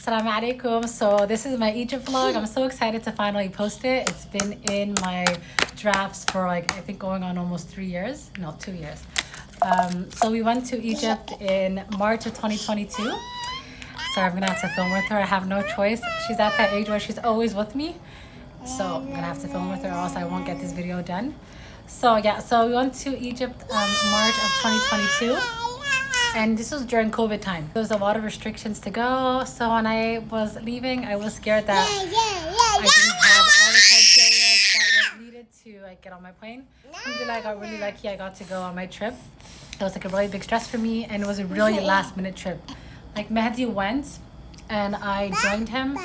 Assalamu alaikum. So this is my Egypt vlog. I'm so excited to finally post it. It's been in my drafts for I think going on almost 3 years. No, 2 years. So we went to Egypt in March of 2022. So I'm gonna have to film with her. I have no choice. She's at that age where she's always with me. So I'm gonna have to film with her or else I won't get this video done. So yeah, so we went to Egypt March of 2022. And this was during COVID time. There was a lot of restrictions to go. So when I was leaving, I was scared that I didn't have all the criteria that was needed to get on my plane. Alhamdulillah, I got really lucky. I got to go on my trip. It was a really big stress for me, and it was a really last minute trip. Mehdi went, and I joined him.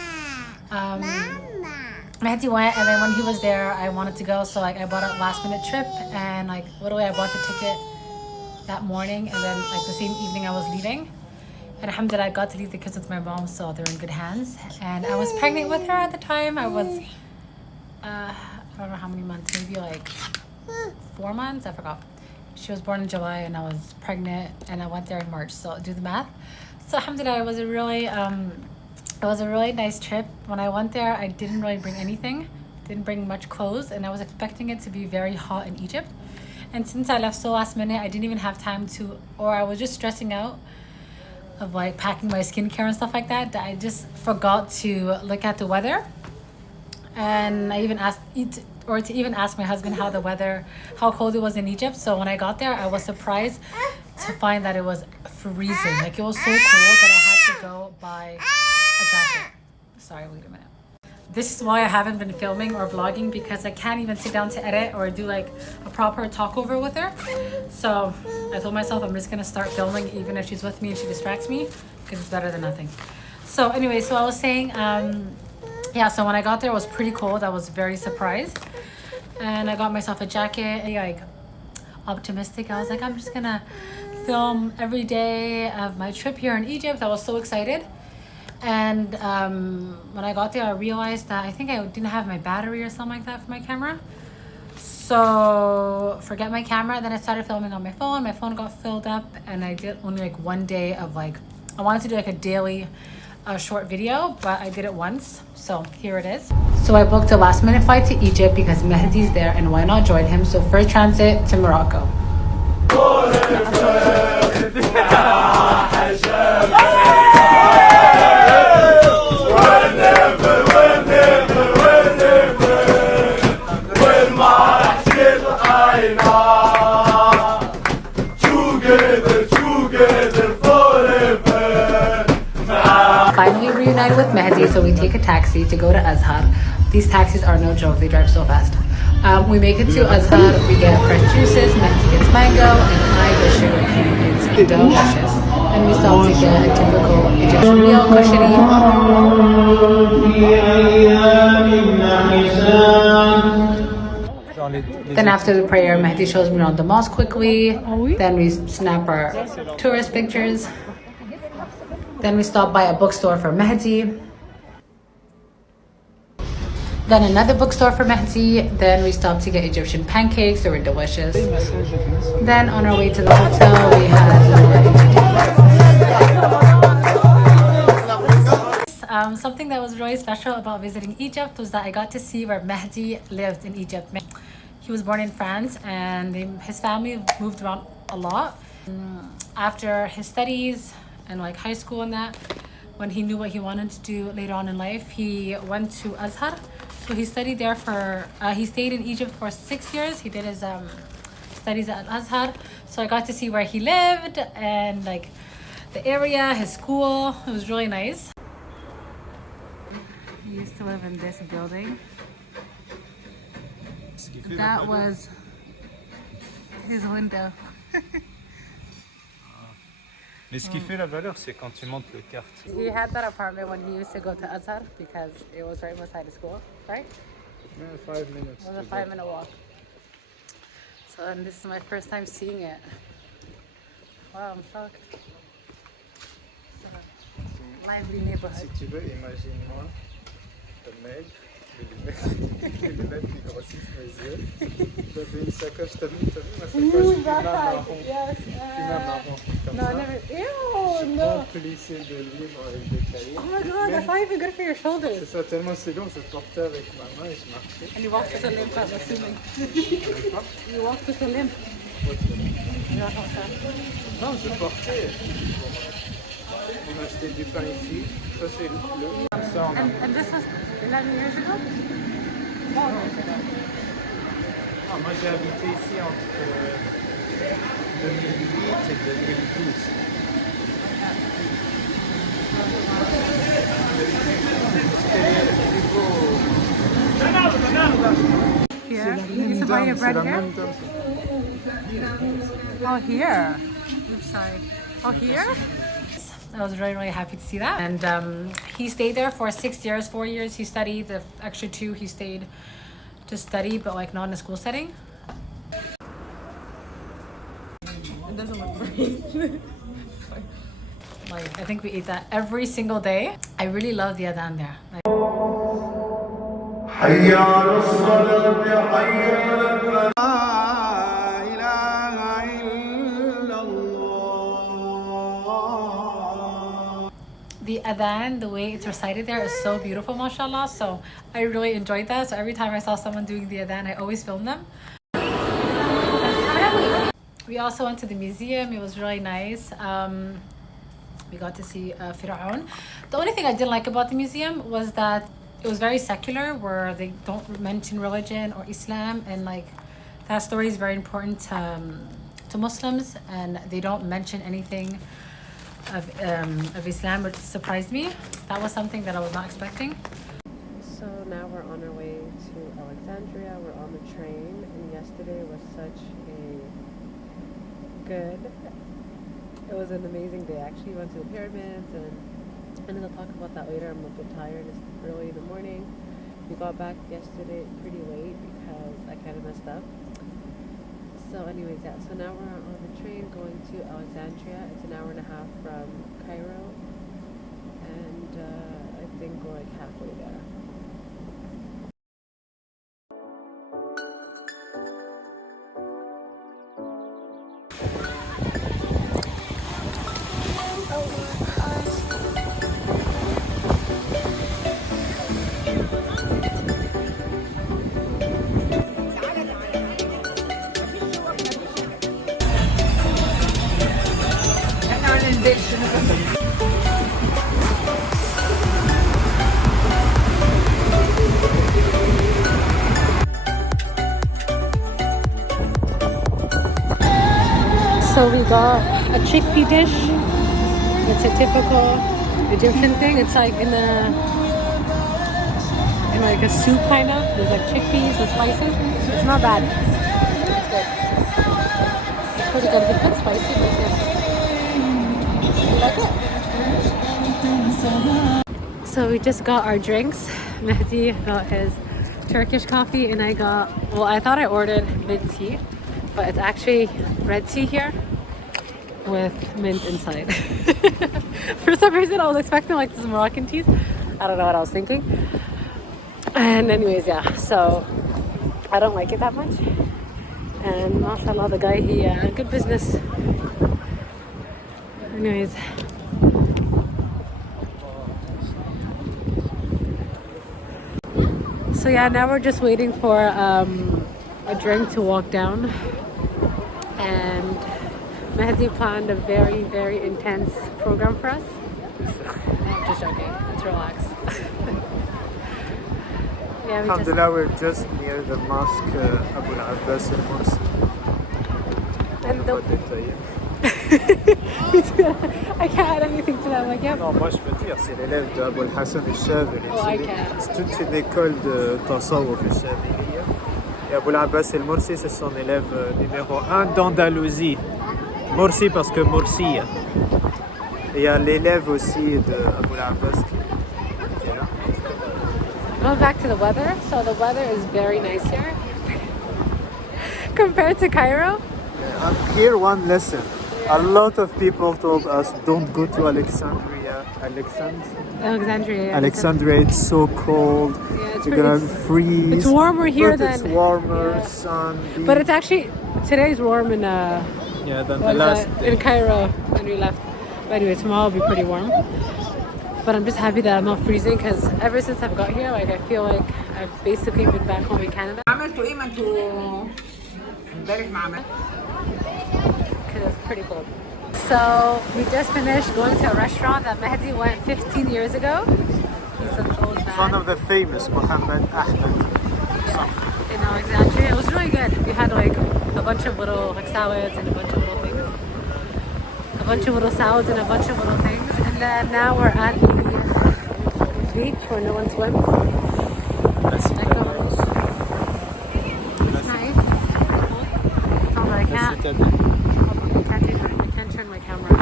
Mehdi went, and then when he was there, I wanted to go. So I bought a last minute trip, and literally I bought the ticket that morning, and then the same evening I was leaving. And alhamdulillah, I got to leave the kids with my mom, so they're in good hands. And I was pregnant with her at the time. I was I don't know how many months, maybe 4 months, I forgot. She was born in July and I was pregnant, and I went there in March, so do the math. So alhamdulillah, it was a really nice trip. When I went there, I didn't really bring anything, didn't bring much clothes, and I was expecting it to be very hot in Egypt. And since I left so last minute, I didn't even have time to, or I was just stressing out of packing my skincare and stuff like that, that I just forgot to look at the weather. And I even ask my husband how cold it was in Egypt. So when I got there, I was surprised to find that it was freezing. It was so cold that I had to go buy a jacket. Sorry, wait a minute. This is why I haven't been filming or vlogging, because I can't even sit down to edit or do a proper talk over with her. So I told myself I'm just gonna start filming even if she's with me and she distracts me, because it's better than nothing. So anyway, so I was saying, yeah, so when I got there, it was pretty cold. I was very surprised. And I got myself a jacket, optimistic. I was I'm just gonna film every day of my trip here in Egypt. I was so excited. And when I got there, I realized that I think I didn't have my battery or something like that for my camera. So forget my camera. Then I started filming on my phone. My phone got filled up, and I did only 1 day of I wanted to do a daily short video, but I did it once. So here it is. So I booked a last minute flight to Egypt because Mehdi's there, and why not join him? So first transit to Morocco. Finally reunited with Mehdi, so we take a taxi to go to Azhar. These taxis are no joke, they drive so fast. We make it to Azhar, we get fresh juices, Mehdi gets mango, and I get sugar cane. It's delicious. And we stop to get a typical Egyptian meal, kosheri. Then after the prayer, Mehdi shows me around the mosque quickly. Then we snap our tourist pictures. Then we stop by a bookstore for Mehdi. Then another bookstore for Mehdi. Then we stopped to get Egyptian pancakes. They were delicious. Then on our way to the hotel, we had something that was really special about visiting Egypt was that I got to see where Mehdi lived in Egypt. He was born in France, and his family moved around a lot. After his studies and high school and that, when he knew what he wanted to do later on in life, he went to Azhar. So he studied there he stayed in Egypt for 6 years. He did his studies at Azhar. So I got to see where he lived and the area, his school. It was really nice. He used to live in this building. That was his window. Mais ce qui fait la valeur, c'est quand tu montes le quartier. He had that apartment when he used to go to Azhar because it was right beside the school, right? Yeah, 5 minutes. It was a 5-minute walk. So and this is my first time seeing it. Wow, I'm shocked. It's a lively neighborhood. Si tu veux, imagine-moi, le mec, Les lunettes qui grossissent mes yeux. J'avais une sacoche, t'as vu ma sacoche Puma marron. Puma marron, comme ça. Je remplissais de livres avec des cahiers. Oh my god, that's not even good for your shoulders. C'est ça, tellement c'est long, je portais avec ma main et je marchais. And you walked with a limp, I'm assuming. You walked with a limp. Non, je portais. On achetait du pain ici. Ça, c'est le. Ça, on a. And this was 11 years ago? Ah, moi, j'ai habité ici entre 2008 et 2012. Here? You used to buy your bread here? Oh, here. Oops, sorry. Oh, here? I was really, really happy to see that. And he stayed there for 6 years, 4 years. He studied. The extra 2 he stayed to study, but like not in a school setting. It doesn't look great. Like, I think we ate that every single day. I really love the adhan there. Like, حي على الصلاة حي على الفلاح لا إله إلا الله. the adhan, the way it's recited there is so beautiful, mashallah. So I really enjoyed that. So every time I saw someone doing the adhan, I always film them. We also went to the museum. It was really nice. We got to see Fir'aun. The only thing I didn't like about the museum was that it was very secular, where they don't mention religion or Islam, and like that story is very important to Muslims, and they don't mention anything of Islam, which surprised me. That was something that I was not expecting. So now we're on our way to Alexandria. We're on the train, and yesterday was such a good. It was an amazing day. Actually, we went to the pyramids, and I'll talk about that later. I'm a bit tired. It's early in the morning. We got back yesterday pretty late because I kind of messed up. So anyways, yeah. So now we're on the train going to Alexandria. It's an hour and a half from Cairo, and I think we're like halfway there. So we got a chickpea dish. It's a typical Egyptian thing. It's like in like a soup kind of. There's like chickpeas with spices. It's not bad. It's good. It's pretty good. It's a bit spicy, but it's good. You like it? So we just got our drinks. Mehdi got his Turkish coffee, and I thought I ordered mint tea, but it's actually red tea here with mint inside. For some reason I was expecting like this Moroccan teas. I don't know what I was thinking. And anyways, yeah, so I don't like it that much. And mashallah, the guy, he good business. Anyways. So yeah, now we're just waiting for a drink to walk down. And Mehdi planned a very, very intense program for us. I'm just joking. Let's relax. Yeah, Alhamdulillah, we're just near the mosque Abu al-Abbas al-Mursi. And Pas détaillé. I can't add anything to that. Like, yeah. Non, moi je peux dire, c'est l'élève de Abu al-Hassan al-Shadhili. Oh, I can. C'est toute une école de tasawwuf al-Shadhiliya. Et Abu al-Abbas al-Mursi, c'est son élève numéro 1 d'Andalousie. Mursi parce que Mursiya. Et il y a l'élève aussi de Abu al-Abbas qui est là. Going back to the weather. So the weather is very nice here compared to Cairo. Here one lesson. A lot of people told us don't go to Alexandria. Alexandria. Yeah, Alexandria, it's so cold. Yeah, You're gonna freeze. it's warmer here but than it's warmer, yeah. sun. But it's actually today's warm in yeah, than the what is last that? day. In Cairo when we left. But anyway, tomorrow will be pretty warm. But I'm just happy that I'm not freezing because ever since I've got here, like I feel like I've basically been back home in Canada. Because it's pretty cold. So we just finished going to a restaurant that Mehdi went 15 years ago. He's an old man. It's one of the famous Mohammed Ahmed. In Alexandria. It was really good. We had like a bunch of little like salads and a bunch of little things. A bunch of little salads and a bunch of little things. And then now we're at the beach where no one swims. That's It's nice. Oh, but I can't. I can't turn my camera on.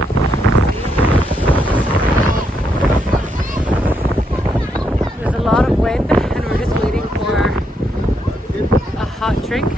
There's a lot of wind and we're just waiting for a hot drink.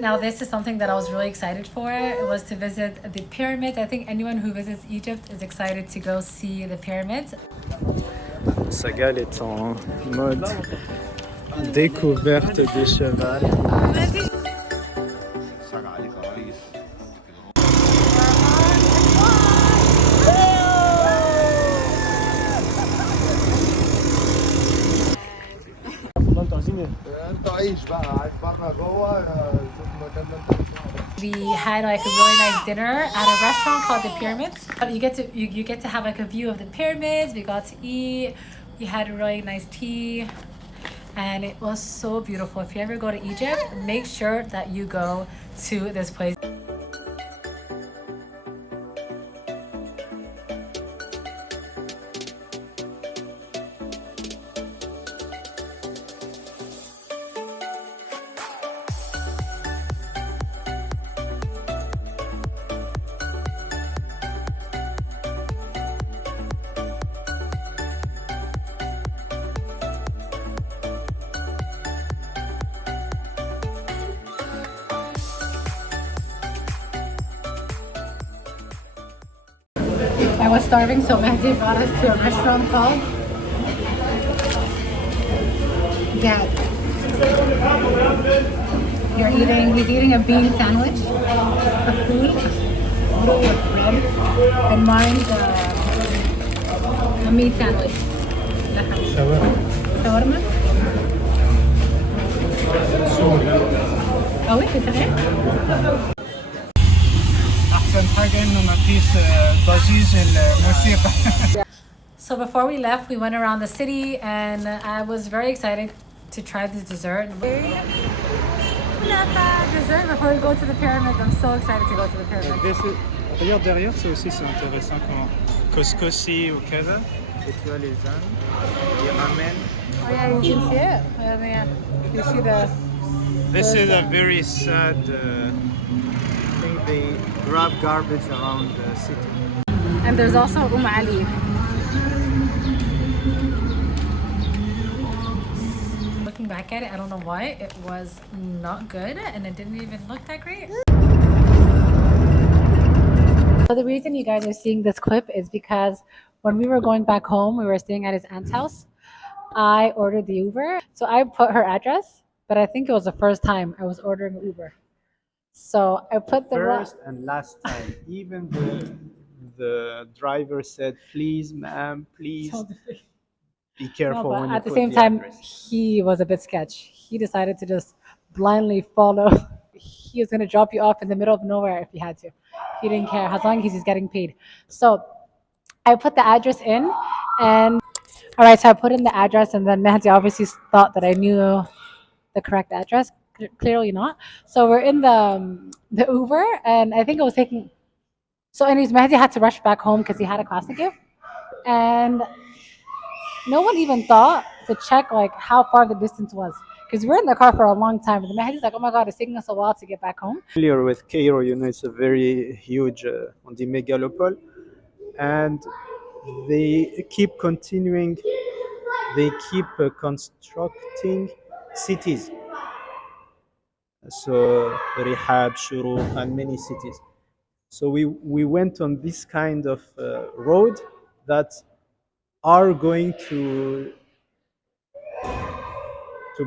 Now this is something that I was really excited for. It was to visit the pyramids. I think anyone who visits Egypt is excited to go see the pyramids. Sagal est en mode découverte du cheval. We had like a really nice dinner at a restaurant called the Pyramids. You get to have like a view of the pyramids. We got to eat. We had a really nice tea, and it was so beautiful. If you ever go to Egypt, make sure that you go to this place. I was starving, so Mahi brought us to a restaurant called Gad. He's eating a bean sandwich, a food, noodle with bread, and mine's a meat sandwich. Shawarma? Oh wait, is that it? So before we left, we went around the city and I was very excited to try this dessert. Dessert before we go to the pyramids. I'm so excited to go to the pyramids. Regarde derrière, ça aussi c'est intéressant comment couscousi ou كذا. Et tu as les ânes, les ramen. Oh yeah, you can see it. Yeah. You see the... This is a very sad thing. They grab garbage around the city. And there's also Ali. Looking back at it, I don't know why, it was not good and it didn't even look that great. So the reason you guys are seeing this clip is because when we were going back home, we were staying at his aunt's house. I ordered the Uber. So I put her address, but I think it was the first time I was ordering Uber. So I put the first and last time. Even the driver said, "Please, ma'am, please be careful." No, when but you at the put same the time, address. he was a bit sketch. He decided to just blindly follow. He was going to drop you off in the middle of nowhere if he had to. He didn't care as long as he's getting paid. So I put the address in, and all right, so I put in the address, and then Mehdi obviously thought that I knew the correct address. Clearly not. So we're in the Uber, and I think it was taking So anyways, Mehdi had to rush back home because he had a class to give. And no one even thought to check like how far the distance was. Because we were in the car for a long time. And the Mehdi's like, oh my God, it's taking us a while to get back home. Familiar with Cairo, you know, it's a very huge, on the megalopole. And they keep continuing, they keep constructing cities. So Rihab, Shuruk, and many cities. So we went on this kind of road that are going to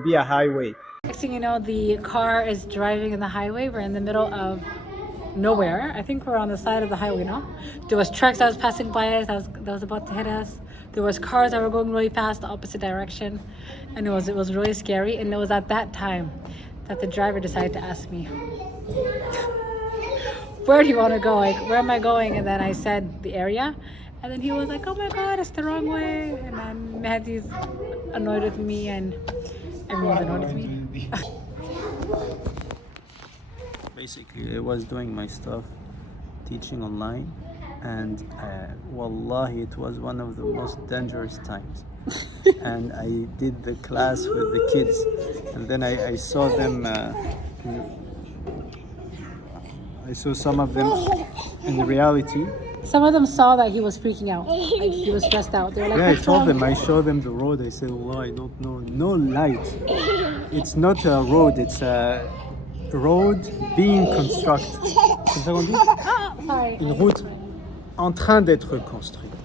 be a highway. Next thing you know, the car is driving in the highway. We're in the middle of nowhere. I think we're on the side of the highway, no? There was trucks that was passing by us that was about to hit us. There was cars that were going really fast the opposite direction. And it was really scary. And it was at that time that the driver decided to ask me, where do you want to go? Like, where am I going? And then I said the area. And then he was like, oh my God, it's the wrong way. And then Mehdi's annoyed with me and everyone's annoyed with me. Basically, I was doing my stuff, teaching online, and wallahi, it was one of the most dangerous times. And I did the class with the kids, and then I saw them. I saw some of them in reality. Some of them saw that he was freaking out, like he was stressed out. They were like, Yeah, I "What's told wrong?" them, I showed them the road. I said, Allah, I don't know, no light. It's not a road, it's a road being constructed. C'est ça qu'on dit? Sorry. Une route en train d'être construite.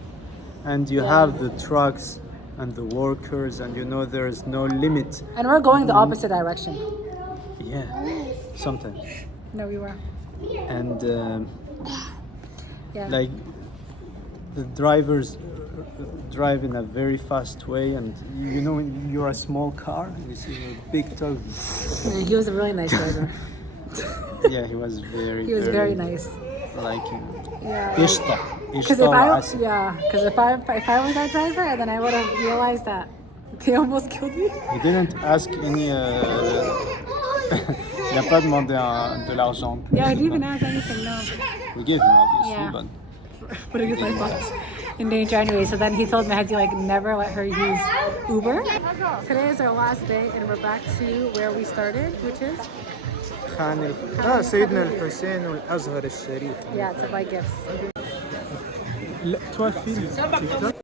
And you have the trucks and the workers, and you know there's no limit. And we're going the opposite direction. Yeah, sometimes. No, we were. And Yeah. like the drivers drive in a very fast way, and you know when you're a small car, you see a big tug. Yeah, he was a really nice driver. Yeah, he was very. He was very nice. Like him. Yeah. Ishta. Because if I was that driver, and then I would have realized that they almost killed me. He didn't ask any. Il n'a pas demandé de l'argent. Yeah, I didn't even ask anything. No. We gave him obviously, Yeah. but Putting his life in danger anyway. So then he told Mahi like never let her use Uber. Today is our last day, and we're back to where we started, which is سيدنا الحسين والأزهر الشريف. yeah, to buy gifts. Toi, filme TikTok.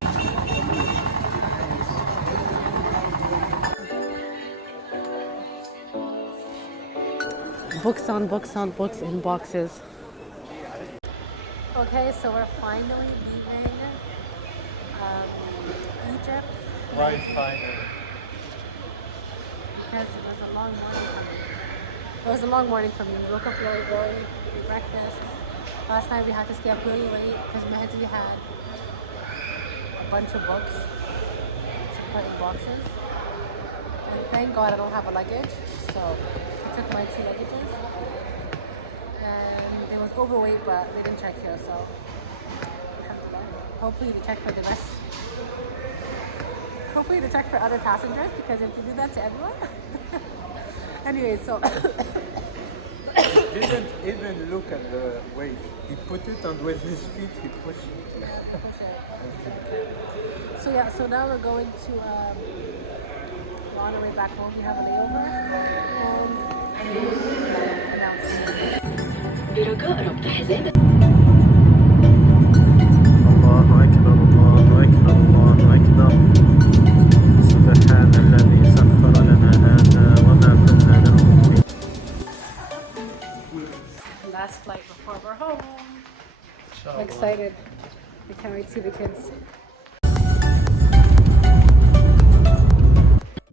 Books on books on books in boxes. Okay, so we're finally leaving Egypt. Why finally? Because it was a long morning for me. It was a long morning for me. We woke up really early, ate breakfast. Last night we had to stay up really late because Mehdi had a bunch of books to put in boxes. And thank God I don't have a luggage, so I took my 2 luggages. And they was overweight, but they didn't check here, so hopefully they check for the rest. Hopefully they check for other passengers, because if they do that to everyone. Anyway, so He didn't even look at the weight. He put it, and with his feet he pushed it. So yeah, so now we're going to we're on our way back home. We have a layover and announcement. الله أكبر الله أكبر الله أكبر سبحان الذي سخر لنا هذا وما كنا له مقرنين. Last flight before we're home. I'm excited. I can't wait to see the kids.